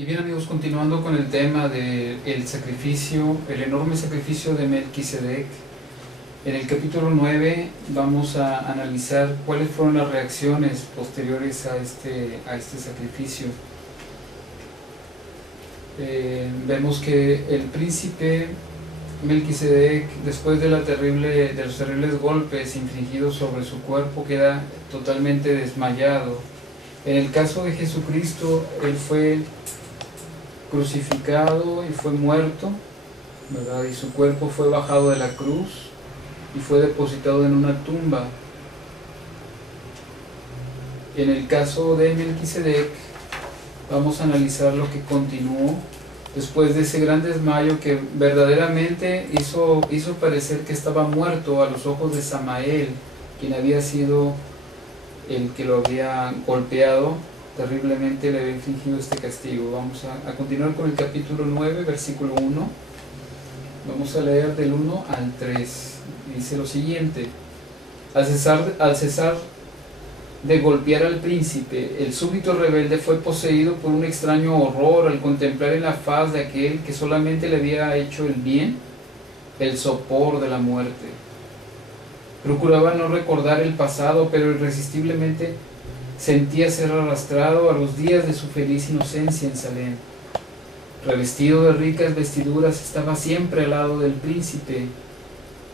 Y bien amigos, continuando con el tema del sacrificio, el enorme sacrificio de Melquisedec, en el capítulo 9 vamos a analizar cuáles fueron las reacciones posteriores a este sacrificio. Vemos que el príncipe Melquisedec, después de los terribles golpes infligidos sobre su cuerpo, queda totalmente desmayado. En el caso de Jesucristo, él fue crucificado y fue muerto, ¿verdad? Y su cuerpo fue bajado de la cruz y fue depositado en una tumba. En el caso de Melquisedec, vamos a analizar lo que continuó después de ese gran desmayo que verdaderamente hizo parecer que estaba muerto a los ojos de Samael, quien había sido el que lo había golpeado terriblemente, le había infligido este castigo. Vamos a continuar con el capítulo 9, versículo 1. Vamos a leer del 1 al 3. Dice lo siguiente: al cesar de golpear al príncipe, el súbdito rebelde fue poseído por un extraño horror al contemplar en la faz de aquel que solamente le había hecho el bien, el sopor de la muerte. Procuraba no recordar el pasado, pero irresistiblemente sentía ser arrastrado a los días de su feliz inocencia en Salem. Revestido de ricas vestiduras, estaba siempre al lado del príncipe,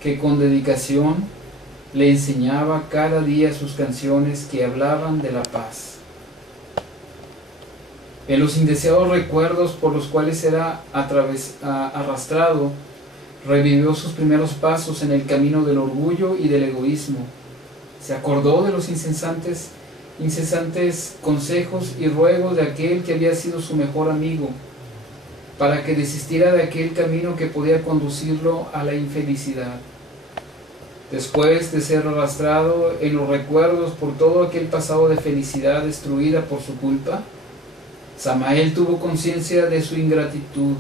que con dedicación le enseñaba cada día sus canciones que hablaban de la paz. En los indeseados recuerdos por los cuales era arrastrado, revivió sus primeros pasos en el camino del orgullo y del egoísmo. Se acordó de los incesantes consejos y ruegos de aquel que había sido su mejor amigo, para que desistiera de aquel camino que podía conducirlo a la infelicidad. Después de ser arrastrado en los recuerdos por todo aquel pasado de felicidad destruida por su culpa, Samael tuvo conciencia de su ingratitud.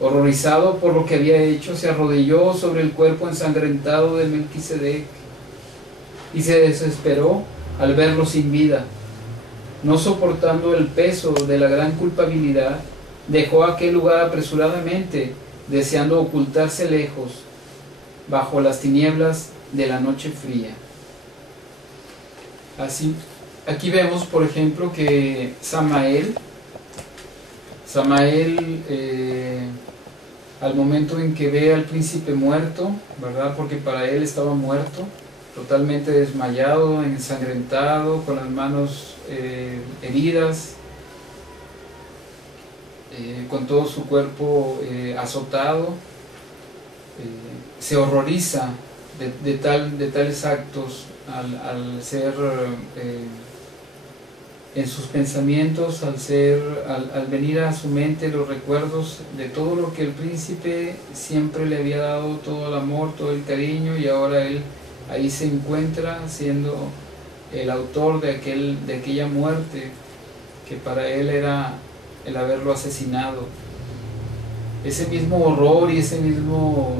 Horrorizado por lo que había hecho, se arrodilló sobre el cuerpo ensangrentado de Melquisedec y se desesperó al verlo sin vida. No soportando el peso de la gran culpabilidad, dejó aquel lugar apresuradamente, deseando ocultarse lejos, bajo las tinieblas de la noche fría. Así, aquí vemos, por ejemplo, que Samael, al momento en que ve al príncipe muerto, ¿verdad? Porque para él estaba muerto, totalmente desmayado, ensangrentado, con las manos heridas, con todo su cuerpo azotado, se horroriza de tales actos al ser en sus pensamientos, al venir a su mente los recuerdos de todo lo que el príncipe siempre le había dado, todo el amor, todo el cariño, y ahora él ahí se encuentra siendo el autor de aquella muerte que para él era el haberlo asesinado. Ese mismo horror y ese mismo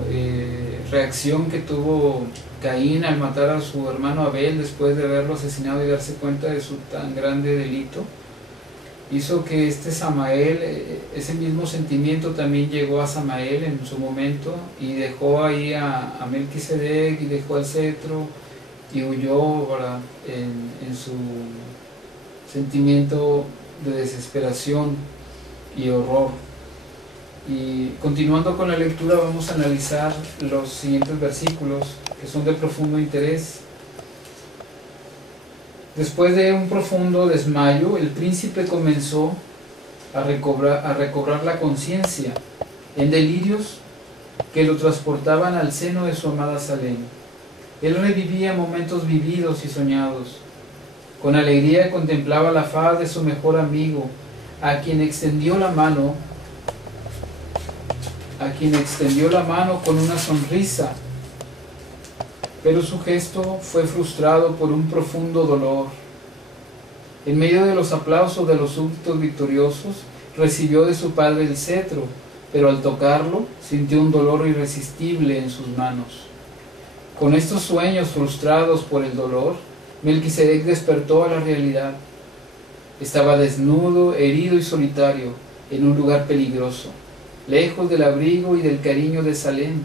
reacción que tuvo Caín al matar a su hermano Abel después de haberlo asesinado y darse cuenta de su tan grande delito, hizo que Samael, ese mismo sentimiento también llegó a Samael en su momento, y dejó ahí a Melquisedec y dejó el cetro y huyó, ¿verdad?, en su sentimiento de desesperación y horror. Y continuando con la lectura, vamos a analizar los siguientes versículos, que son de profundo interés. Después de un profundo desmayo, el príncipe comenzó a recobrar la conciencia, en delirios que lo transportaban al seno de su amada Salem. Él revivía momentos vividos y soñados. Con alegría contemplaba la faz de su mejor amigo, a quien extendió la mano con una sonrisa, pero su gesto fue frustrado por un profundo dolor. En medio de los aplausos de los súbditos victoriosos, recibió de su padre el cetro, pero al tocarlo sintió un dolor irresistible en sus manos. Con estos sueños frustrados por el dolor, Melquisedec despertó a la realidad. Estaba desnudo, herido y solitario, en un lugar peligroso, lejos del abrigo y del cariño de Salem.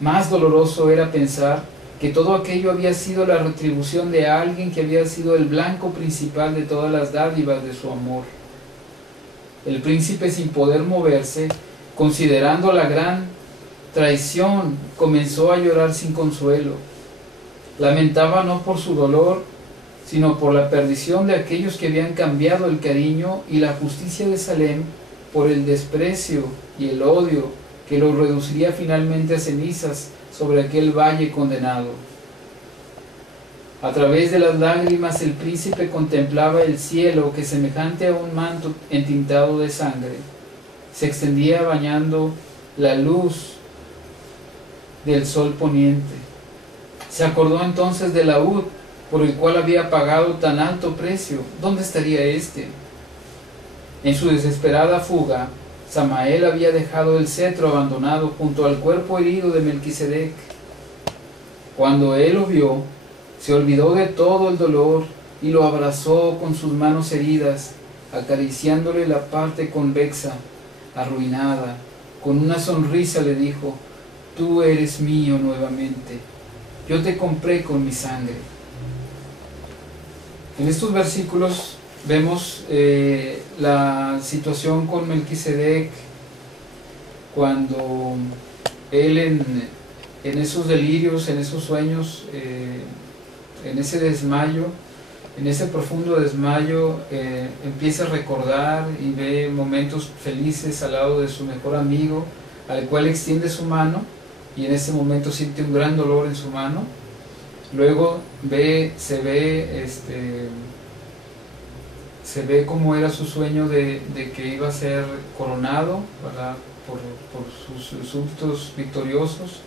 Más doloroso era pensar que todo aquello había sido la retribución de alguien que había sido el blanco principal de todas las dádivas de su amor. El príncipe, sin poder moverse, considerando la gran traición, comenzó a llorar sin consuelo. Lamentaba no por su dolor, sino por la perdición de aquellos que habían cambiado el cariño y la justicia de Salem por el desprecio y el odio que lo reduciría finalmente a cenizas sobre aquel valle condenado. A través de las lágrimas el príncipe contemplaba el cielo que, semejante a un manto entintado de sangre, se extendía bañando la luz del sol poniente. Se acordó entonces del laúd por el cual había pagado tan alto precio. ¿Dónde estaría éste? En su desesperada fuga, Samael había dejado el cetro abandonado junto al cuerpo herido de Melquisedec. Cuando él lo vio, se olvidó de todo el dolor y lo abrazó con sus manos heridas, acariciándole la parte convexa, arruinada. Con una sonrisa le dijo: tú eres mío nuevamente, yo te compré con mi sangre. En estos versículos vemos la situación con Melquisedec cuando él en esos delirios, en esos sueños, en ese desmayo, en ese profundo desmayo, empieza a recordar y ve momentos felices al lado de su mejor amigo, al cual extiende su mano, y en ese momento siente un gran dolor en su mano. Luego se ve cómo era su sueño de que iba a ser coronado, ¿verdad?, por sus súbditos victoriosos,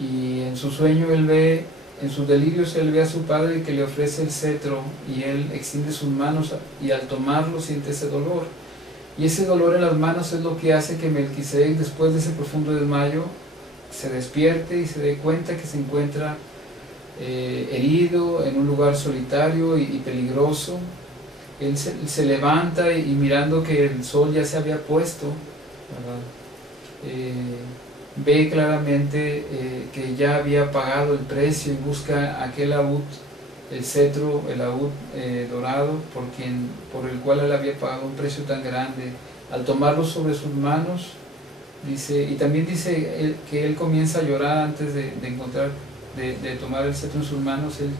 y en su sueño él ve, en sus delirios él ve a su padre que le ofrece el cetro, y él extiende sus manos y al tomarlo siente ese dolor, y ese dolor en las manos es lo que hace que Melquisedec, después de ese profundo desmayo, se despierte y se dé cuenta que se encuentra herido en un lugar solitario y peligroso. Él se levanta y mirando que el sol ya se había puesto, ve claramente que ya había pagado el precio y busca aquel laúd, el cetro, el laúd dorado, por el cual él había pagado un precio tan grande. Al tomarlo sobre sus manos, y también dice que él comienza a llorar antes de tomar el cetro en sus manos. Él,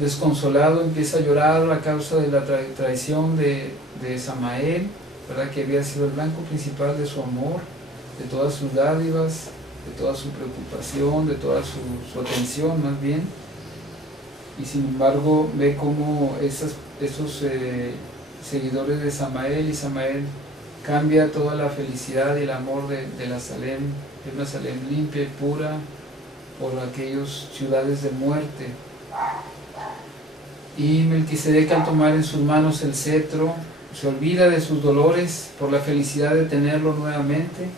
desconsolado, empieza a llorar a causa de la traición de Samael, ¿verdad?, que había sido el blanco principal de su amor, de todas sus dádivas, de toda su preocupación, de toda su atención más bien. Y sin embargo ve cómo esos seguidores de Samael, y Samael cambia toda la felicidad y el amor de la Salem, de una Salem limpia y pura, por aquellas ciudades de muerte. Y Melquisedec, al tomar en sus manos el cetro, se olvida de sus dolores por la felicidad de tenerlo nuevamente,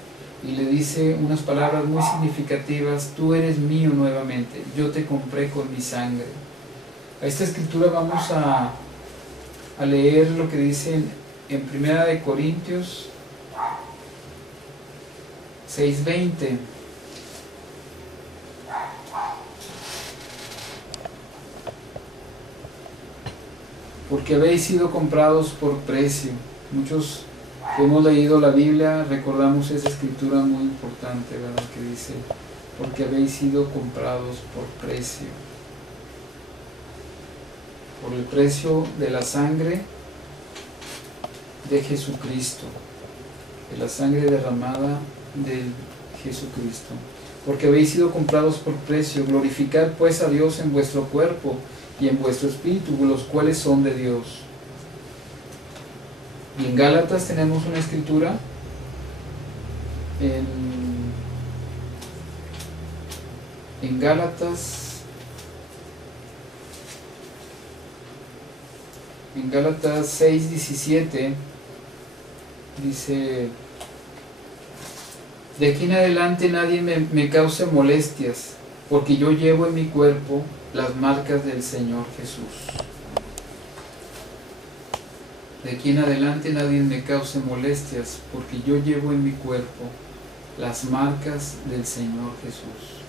y le dice unas palabras muy significativas: tú eres mío nuevamente, yo te compré con mi sangre. A esta escritura vamos a leer lo que dice en 1 Corintios 6:20. Porque habéis sido comprados por precio. Muchos que hemos leído la Biblia recordamos esa escritura muy importante, ¿verdad?, que dice: porque habéis sido comprados por precio. Por el precio de la sangre de Jesucristo, de la sangre derramada de Jesucristo. Porque habéis sido comprados por precio. Glorificad pues a Dios en vuestro cuerpo y en vuestro espíritu, los cuales son de Dios. Y en Gálatas tenemos una escritura en Gálatas 6:17 dice: de aquí en adelante nadie me cause molestias, porque yo llevo en mi cuerpo las marcas del Señor Jesús. De aquí en adelante nadie me cause molestias, porque yo llevo en mi cuerpo las marcas del Señor Jesús.